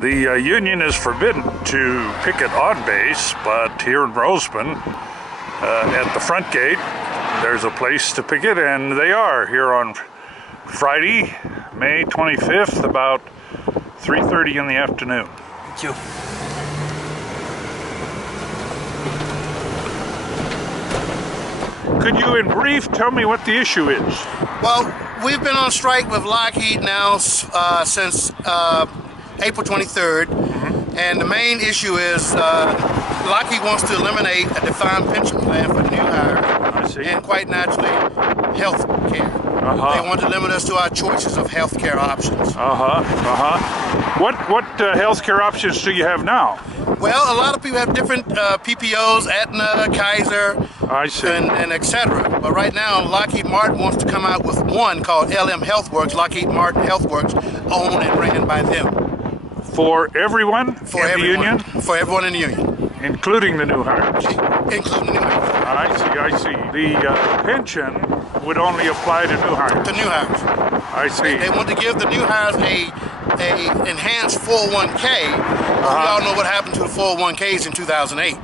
The union is forbidden to picket on base, but here in Rosamond, at the front gate, there's a place to picket, and they are here on Friday, May 25th, about 3:30 in the afternoon. Thank you. Could you, in brief, tell me what the issue is? Well, we've been on strike with Lockheed now since April 23rd, and the main issue is Lockheed wants to eliminate a defined pension plan for new hires, and quite naturally, health care. They want to limit us to our choices of health care options. What health care options do you have now? Well, a lot of people have different PPOs, Aetna, Kaiser, and etc. But right now, Lockheed Martin wants to come out with one called LM HealthWorks, Lockheed Martin HealthWorks, owned and ran by them. For everyone in the union? For everyone in the union. Including the new hires? Including the new hires. I see. The pension would only apply to new hires? To new hires. I see. They want to give the new hires a enhanced 401k. We all know what happened to the 401ks in 2008.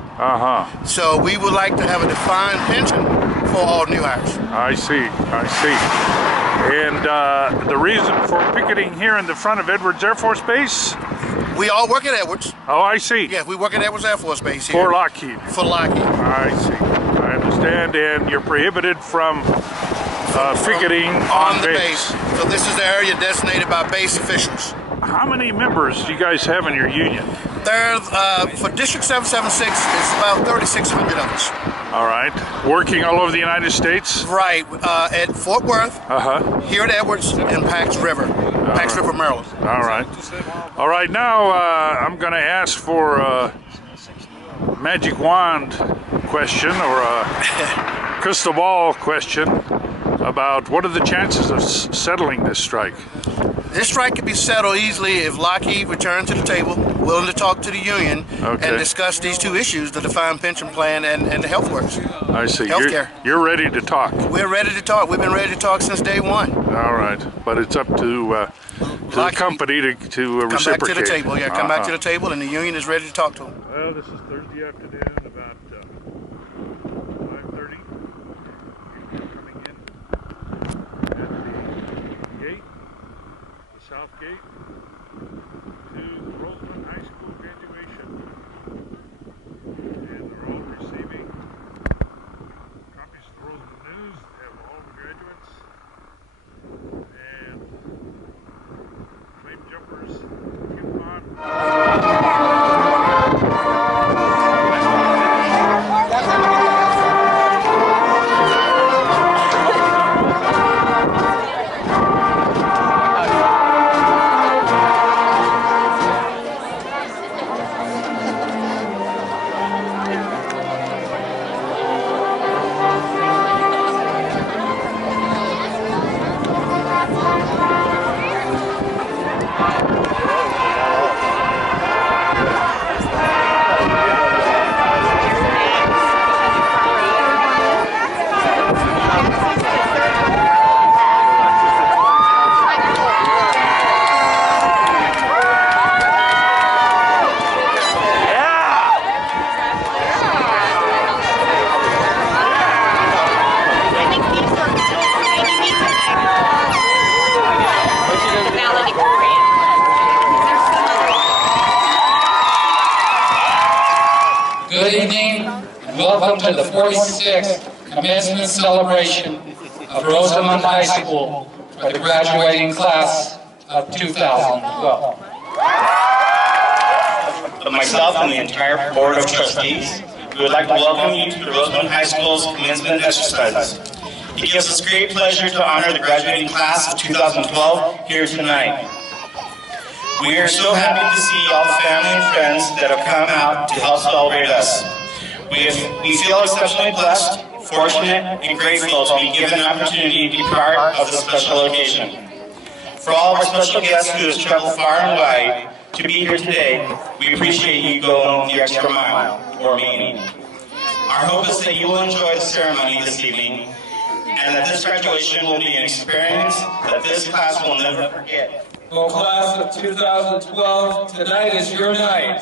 So we would like to have a defined pension for all new hires. I see. And the reason for picketing here in the front of Edwards Air Force Base? We all work at Edwards. Oh, I see. Yes, we work at Edwards Air Force Base here. For Lockheed? For Lockheed. I see. I understand. And you're prohibited from picketing on the base. So this is the area designated by base officials. How many members do you guys have in your union? There's, for District 776, it's about 3,600 of us. All right. Working all over the United States? Right. At Fort Worth, here at Edwards, and Pax River, Maryland. All right. Now I'm going to ask for a magic wand question or a crystal ball question about what are the chances of settling this strike? This strike could be settled easily if Lockheed returned to the table, willing to talk to the union and discuss these two issues, the defined pension plan and the HealthWorks. I see. Healthcare. You're ready to talk. We're ready to talk. We've been ready to talk since day one. All right. But it's up to the company to reciprocate. Come back to the table. Yeah, come back to the table, and the union is ready to talk to them. Well, this is Thursday afternoon, about 5:30. Coming in at the gate. The south gate to the Rosamond High School graduation, and they're all receiving copies of the Rosamond News. They have all the graduates and flame jumpers keep on. Good evening, and welcome to the 46th commencement celebration of Rosamond High School for the graduating class of 2012. Myself and the entire Board of Trustees, we would like to welcome you to the Rosamond High School's commencement exercises. It gives us great pleasure to honor the graduating class of 2012 here tonight. We are so happy to see all the family and friends that have come out to help celebrate us. We feel exceptionally blessed, fortunate, and grateful to be given an opportunity to be part of this special occasion. For all of our special guests who have traveled far and wide to be here today, we appreciate you going the extra mile or meaning. Our hope is that you will enjoy the ceremony this evening and that this graduation will be an experience that this class will never forget. Well, class of 2012, tonight is your night.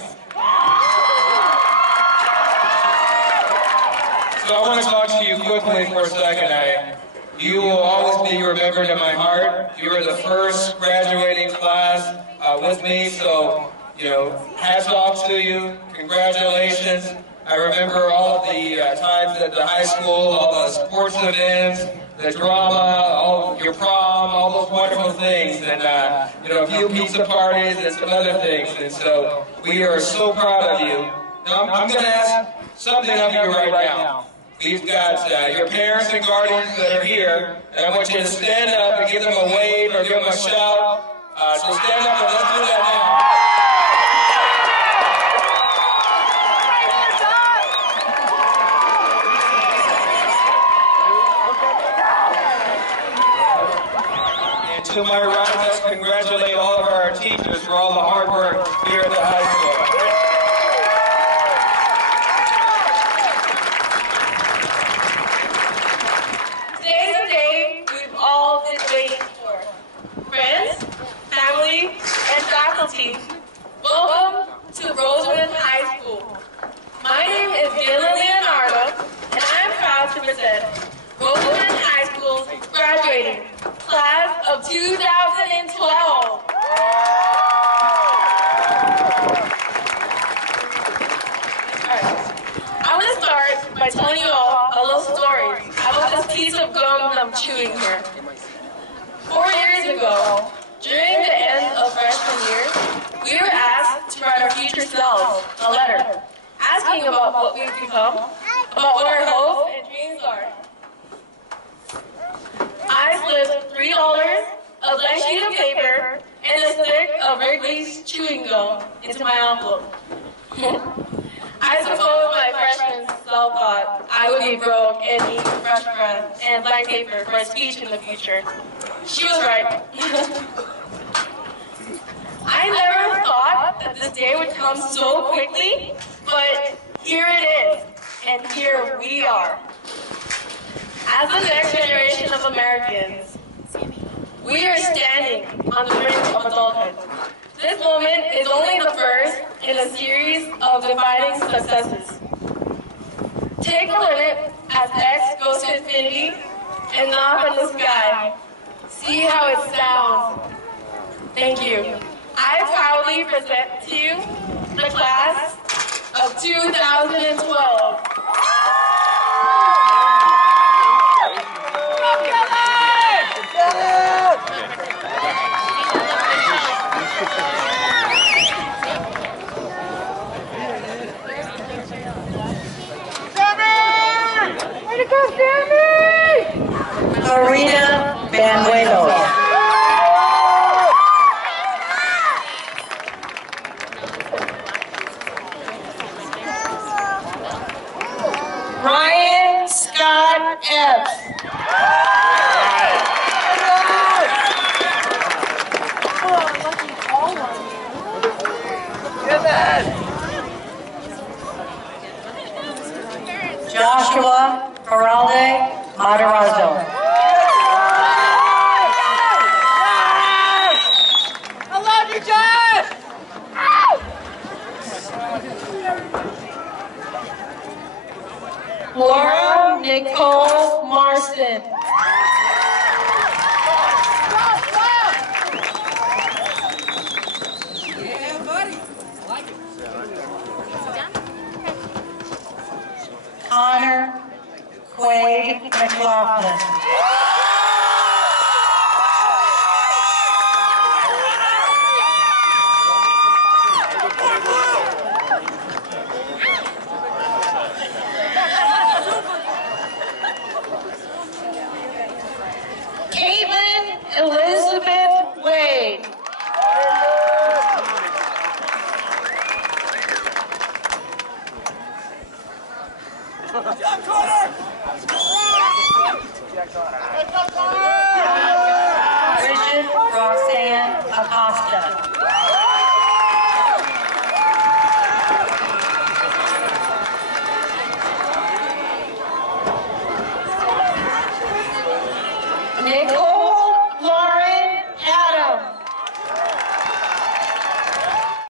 So I want to talk to you quickly for a second. You will always be remembered in my heart. You were the first graduating class with me, so, you know, hats off to you. Congratulations. I remember all of the times at the high school, all the sports events, the drama, all your prom, all those wonderful things, and you know, a few pizza parties and some other things. And so we are so proud of you. Now I'm going to ask something of you right now. We've got your parents and guardians that are here, and I want you to stand up and give them a wave or give them a shout. So stand up and let's do that now. To my right, let's congratulate all of our teachers for all the hard work here at the high school. Today is the day we've all been waiting for. Friends, family, and faculty, welcome to Rosamond High School. My name is Guillan Leonardo, and I am proud to present Rosamond High School's graduating class of 2012. I want to start by telling you all a little story about this piece of gum I'm chewing here. 4 years ago, during the end of freshman year, we were asked to write our future selves a letter, asking about what we've become, about what our hopes and dreams are. I slipped $3, a blank sheet of paper, and a stick of Wrigley's chewing gum into my envelope. I suppose my freshman self thought I would be broke and need fresh breath and blank paper for a speech in the future. She was right. I never thought that this day would come so quickly, but here it is, and here we are. As the next generation of Americans, we are standing on the brink of adulthood. This moment is only the first in a series of defining successes. Take the limit as X goes to infinity and knock on the sky. See how it sounds. Thank you. I proudly present to you the class of 2012. Marina Banuelos. Ryan Scott Epps. Joshua Corralde Matarazzo. I love you, Josh! Laura Nicole Marston. Yeah, buddy. I like it. Connor Quaid McLaughlin.